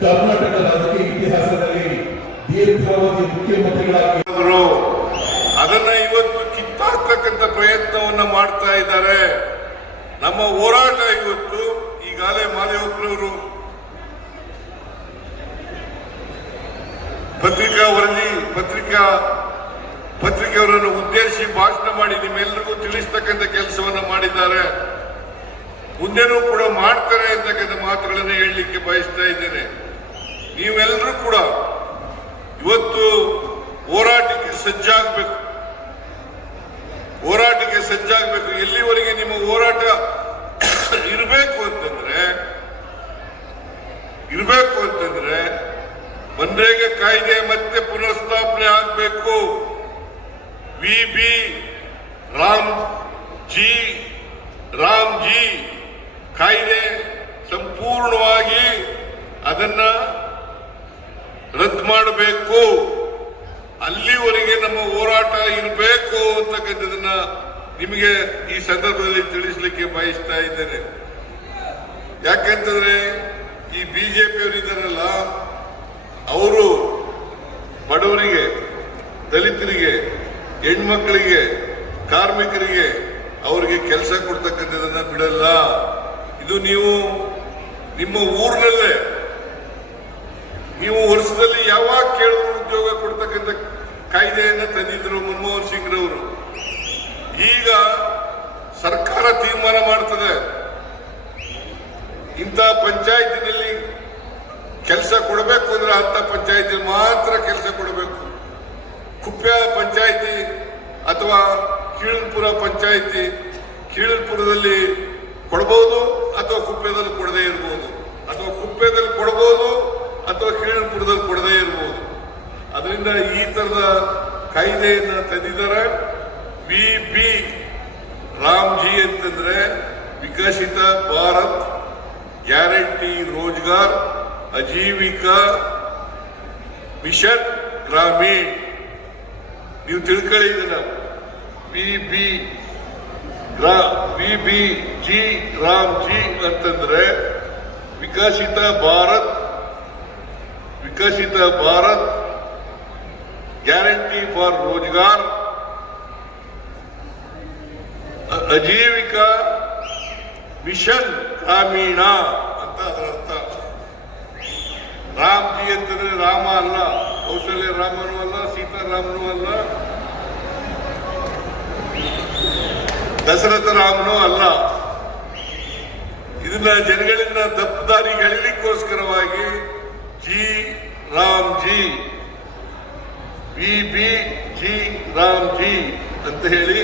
ಕರ್ನಾಟಕ ರಾಜಕೀಯ ಇತಿಹಾಸದಲ್ಲಿ ದೀರ್ಘಾವಧಿ ಮುಖ್ಯಮಂತ್ರಿಗಳಾಗಿ ಅದನ್ನ ಇವತ್ತು ಕಿತ್ತಾಕ್ತಕ್ಕಂಥ ಪ್ರಯತ್ನವನ್ನ ಮಾಡ್ತಾ ಇದ್ದಾರೆ. ನಮ್ಮ ಹೋರಾಟ ಇವತ್ತು ಈಗಾಗಲೇ ಮಾದೇವಪ್ಪನವರು ಪತ್ರಿಕೆಯವರನ್ನು ಉದ್ದೇಶಿಸಿ ಭಾಷಣ ಮಾಡಿ ನಿಮ್ಮೆಲ್ಲರಿಗೂ ತಿಳಿಸ್ತಕ್ಕಂಥ ಕೆಲಸವನ್ನ ಮಾಡಿದ್ದಾರೆ. ಮುಂದೆನೂ ಕೂಡ ಮಾಡ್ತಾರೆ ಅಂತಕ್ಕಂಥ ಮಾತುಗಳನ್ನು ಹೇಳಲಿಕ್ಕೆ ಬಯಸ್ತಾ ಇದ್ದೇನೆ. ನೀವೆಲ್ಲರೂ ಕೂಡ ಇವತ್ತು ಹೋರಾಟಕ್ಕೆ ಸಜ್ಜಾಗಬೇಕು. ಎಲ್ಲಿವರೆಗೆ ನಿಮ್ಮ ಹೋರಾಟ ಇರಬೇಕು ಅಂತಂದ್ರೆ ಮನ್ರೇಗಾ ಕಾಯ್ದೆ ಮತ್ತೆ ಪುನಃಸ್ಥಾಪನೆ ಆಗಬೇಕು. ರಾಮ್ಜಿ ಕಾಯ್ದೆ ಸಂಪೂರ್ಣವಾಗಿ ಅದನ್ನ ರದ್ದು ಮಾಡಬೇಕು. ಅಲ್ಲಿವರೆಗೆ ನಮ್ಮ ಹೋರಾಟ ಇರಬೇಕು ಅಂತಕ್ಕಂಥದನ್ನ ನಿಮಗೆ ಈ ಸಂದರ್ಭದಲ್ಲಿ ತಿಳಿಸಲಿಕ್ಕೆ ಬಯಸ್ತಾ ಇದ್ದೇನೆ. ಯಾಕಂತಂದ್ರೆ ಈ ಬಿಜೆಪಿಯವರು ಇದ್ದಾರಲ್ಲ, ಅವರು ಬಡವರಿಗೆ, ದಲಿತರಿಗೆ, ಹೆಣ್ಮಕ್ಕಳಿಗೆ, ಕಾರ್ಮಿಕರಿಗೆ ಅವರಿಗೆ ಕೆಲಸ ಕೊಡ್ತಕ್ಕಂಥದನ್ನ ಬಿಡಲ್ಲ. ಇದು ನೀವು ನಿಮ್ಮ ಊರಿನಲ್ಲೇ ನೀವು ವರ್ಷದಲ್ಲಿ ಯಾವಾಗ ಕೇಳಿದ್ರು ಉದ್ಯೋಗ ಕೊಡ್ತಕ್ಕಂಥ ಕಾಯ್ದೆಯನ್ನ ತಂದಿದ್ರು ಮನಮೋಹನ್ ಸಿಂಗ್ ರವರು. ಈಗ ಸರ್ಕಾರ ತೀರ್ಮಾನ ಮಾಡ್ತದೆ, ಇಂಥ ಪಂಚಾಯತಿನಲ್ಲಿ ಕೆಲಸ ಕೊಡಬೇಕು ಅಂದ್ರೆ ಅಂತ ಪಂಚಾಯತಿ ಮಾತ್ರ ಕೆಲಸ ಕೊಡಬೇಕು. ಕುಪ್ಪೆ ಪಂಚಾಯತಿ ಅಥವಾ ಕೀಳಲ್ಪುರ ಪಂಚಾಯತಿ, ಕೀಳಲ್ಪುರದಲ್ಲಿ ಕೊಡಬಹುದು ಅಥವಾ ಕುಪ್ಪೆದಲ್ಲಿ ಕೊಡದೇ ಇರಬಹುದು, ಅಥವಾ ಕುಪ್ಪೆದಲ್ಲಿ ಕೊಡಬಹುದು ಅಥವಾ ಕೀಳಲ್ಪುರದಲ್ಲಿ ಕೊಡದೇ ಇರಬಹುದು. ಅದರಿಂದ ಈ ತರದ ಕಾಯ್ದೆಯನ್ನ ತಂದಿದ್ದಾರೆ. ರಾಮ್ಜಿ ಅಂತಂದ್ರೆ ವಿಕಸಿತ ಭಾರತ್ ಗ್ಯಾರಂಟಿ ರೋಜ್ಗಾರ್ ಆಜೀವಿಕಾ ಮಿಷನ್ ಗ್ರಾಮೀಣ್. ನೀವು ತಿಳ್ಕೊಳ್ಳಿ ಇದನ್ನ. ರಾಮ್ಜಿ ಅಂತಂದ್ರೆ Viksit Bharat guarantee for Rozgar Ajeevika mission Gramin ಅಂತ ಅದರ ಅರ್ಥ. ರಾಮ್ಜಿ ಅಂತಂದ್ರೆ ರಾಮ ಅಲ್ಲ, ಕೌಶಲ್ಯ ರಾಮನೂ ಅಲ್ಲ, ಸೀತಾರಾಮನೂ ಅಲ್ಲ, ದಶರಥ ರಾಮನೂ ಅಲ್ಲ. ಇದನ್ನ ಜನಗಳಿಂದ ತಪ್ಪುದಾರಿಗೆ ಎಳಿಲಿಕ್ಕೋಸ್ಕರವಾಗಿ G Ram G G Ram G ಅಂತ ಹೇಳಿ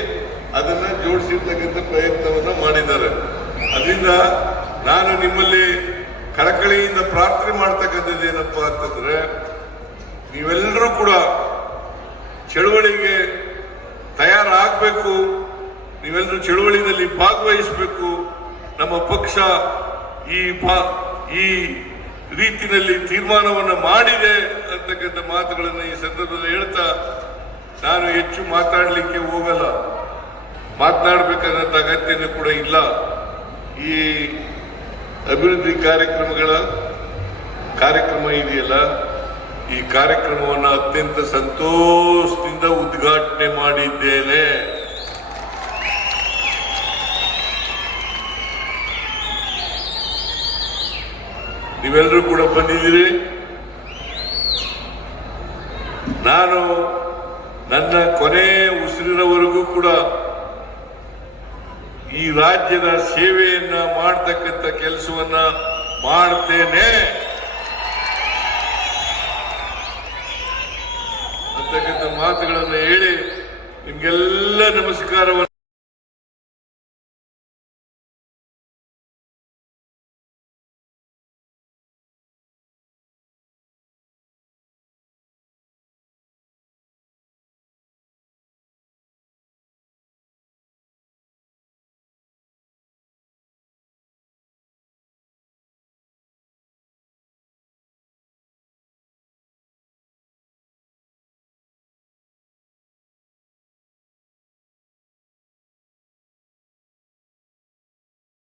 ಅದನ್ನ ಜೋಡಿಸಿರ್ತಕ್ಕಂಥ ಪ್ರಯತ್ನವನ್ನ ಮಾಡಿದ್ದಾರೆ. ಅದರಿಂದ ನಾನು ನಿಮ್ಮಲ್ಲಿ ಕಳಕಳಿಯಿಂದ ಪ್ರಾರ್ಥನೆ ಮಾಡ್ತಕ್ಕಂಥದ್ದು ಏನಪ್ಪಾ ಅಂತಂದ್ರೆ, ನೀವೆಲ್ಲರೂ ಕೂಡ ಚಳುವಳಿಗೆ ತಯಾರಾಗಬೇಕು, ನೀವೆಲ್ಲರೂ ಚಳುವಳಿಯಲ್ಲಿ ಭಾಗವಹಿಸಬೇಕು. ನಮ್ಮ ಪಕ್ಷ ಈ ರೀತಿಯಲ್ಲಿ ತೀರ್ಮಾನವನ್ನು ಮಾಡಿದೆ ಅಂತಕ್ಕಂಥ ಮಾತುಗಳನ್ನು ಈ ಸಂದರ್ಭದಲ್ಲಿ ಹೇಳ್ತಾ ನಾನು ಹೆಚ್ಚು ಮಾತಾಡಲಿಕ್ಕೆ ಹೋಗಲ್ಲ, ಮಾತನಾಡಬೇಕಾದಂಥ ಅಗತ್ಯನೂ ಕೂಡ ಇಲ್ಲ. ಈ ಅಭಿವೃದ್ಧಿ ಕಾರ್ಯಕ್ರಮ ಇದೆಯಲ್ಲ, ಈ ಕಾರ್ಯಕ್ರಮವನ್ನು ಅತ್ಯಂತ ಸಂತೋಷದಿಂದ ಉದ್ಘಾಟನೆ ಮಾಡಿದ್ದೇನೆ. ನೀವೆಲ್ಲರೂ ಕೂಡ ಬಂದಿದ್ದೀರಿ. ನಾನು ನನ್ನ ಕೊನೆ ಉಸಿರಿನವರೆಗೂ ಕೂಡ ಈ ರಾಜ್ಯದ ಸೇವೆಯನ್ನ ಮಾಡತಕ್ಕಂಥ ಕೆಲಸವನ್ನ ಮಾಡ್ತೇನೆ ಅಂತಕ್ಕಂಥ ಮಾತುಗಳನ್ನು ಹೇಳಿ ನಿಮ್ಗೆಲ್ಲ ನಮಸ್ಕಾರವನ್ನು